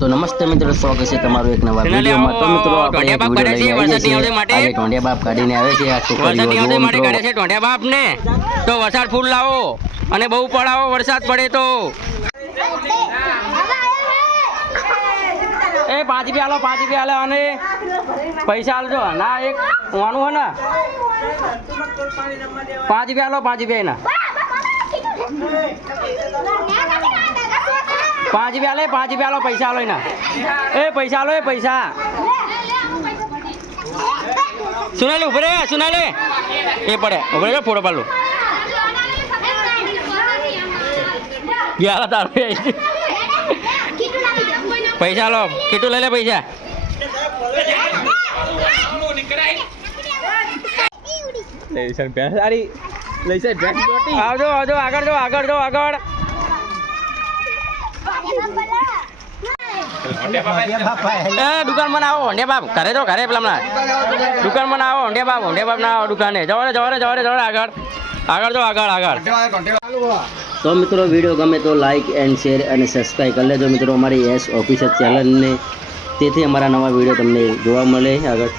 તો નમસ્તે મિત્રો, સ્વાગત છે તમારું એક નવા વિડીયોમાં। તો મિત્રો આપણે એક વિડીયો લઈને આવ્યા છીએ। આજે ઢોંડિયા બાપ કાઢીને આવે છે આ છોકરીઓ જુઓ મિત્રો। ઢોંડિયા બાપ ને તો વરસાદ ફૂલ લાવો અને બહુ પડાવો, વરસાદ પડે તો એ 5 રૂપિયા આલો અને પૈસા આલજો ના એક વાનું હે ને 5 રૂપિયા આલો 5 રૂપિયા ના 5 રૂપિયા આલો પૈસા આલો ના એ પૈસા આલો એ પૈસા સુનાલે ઉભરે સુનાલે એ પડે ઉભરે ફોટો પાડલો યાર તારે પૈસા લો કેટલું લઈ લે પૈસા આવજો આગળ દુકાન માં આવો ઢોંડિયા બાપ ઘરે તો ઘરે પેલા દુકાન માં આવો ઢોંડિયા બાપ ના આવો દુકાને જવા આગળ તો મિત્રો વિડીયો ગમે તો લાઇક એન્ડ શેર અને સબસ્ક્રાઈબ કરી લેજો મિત્રો અમારી એસ ઓફિશિયલ ચેનલને, તેથી અમારા નવા વિડીયો તમને જોવા મળે આગળ।